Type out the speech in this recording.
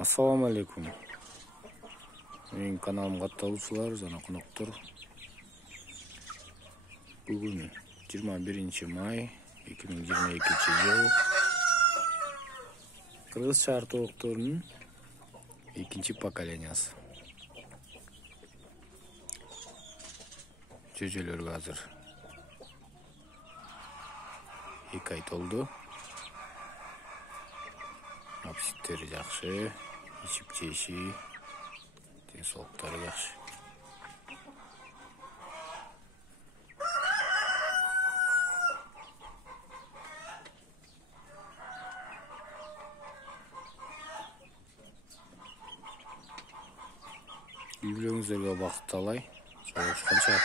Assalamu alaikum. Менин каналымга катталуучулар жана коноктор. Бүгүн 21 май 2022 жыл. Кыргыз шаар тоокторунун экинчи поколениясы. Жөжөлөргө азыр 2 ай толду. Апситтери жакшы, ичип жеши, денсаулыктары жакшы. Үй бүлөңүздөргө бакыт талай. Жолугушканча.